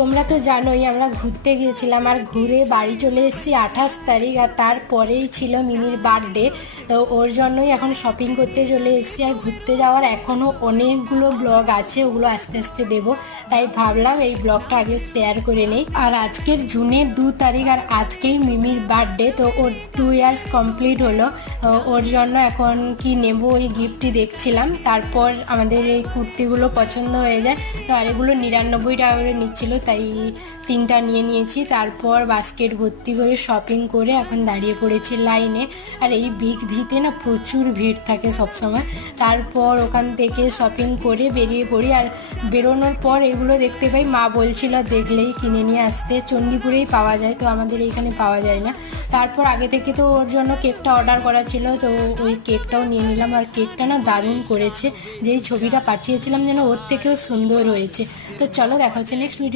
তোমরা তো জানোই আমরা ঘুরতে গিয়েছিলাম, আর ঘুরে বাড়ি চলে এসেছি 28 তারিখ, আর তারপরেই ছিল মিমির বার্থডে। তো ওর জন্যই এখন শপিং করতে চলে এসেছি। আর ঘুরতে যাওয়ার এখনও অনেকগুলো ব্লগ আছে, ওগুলো আস্তে আস্তে দেবো, তাই ভাবলাম এই ব্লগটা আগে শেয়ার করে নেই। আর আজকের জুনের 2 তারিখ, আর আজকেই মিমির বার্থডে, তো ওর 2 ইয়ার্স কমপ্লিট হলো। ওর জন্য এখন কি নেব ওই গিফটই দেখছিলাম। তারপর আমাদের এই কুর্তিগুলো পছন্দ হয়ে যায়, তো আর এগুলো 99 টাকা করে নিচ্ছিল, তাই 3টা নিয়ে নিয়েছি। তারপর বাস্কেট ভর্তি করে শপিং করে এখন দাঁড়িয়ে পড়েছি লাইনে। আর এই বিগ ভিতে না প্রচুর ভিড় থাকে সবসময়। তারপর ওখান থেকে শপিং করে বেরিয়ে পড়ি। আর বেরোনোর পর এগুলো দেখতে পাই, মা বলছিল দেখলেই কিনে নিয়ে আসতে, চণ্ডীপুরেই পাওয়া যায়, তো আমাদের এইখানে পাওয়া যায় না। তারপর আগে থেকে তো ওর জন্য কেকটা অর্ডার করা ছিল, তো ওই কেকটাও নিয়ে নিলাম। আর কেকটা না দারুণ করেছে, যেই ছবিটা পাঠিয়েছিলাম যেন ওর থেকেও সুন্দর হয়েছে। তো চলো দেখা হচ্ছে নেক্সট ভিডিও।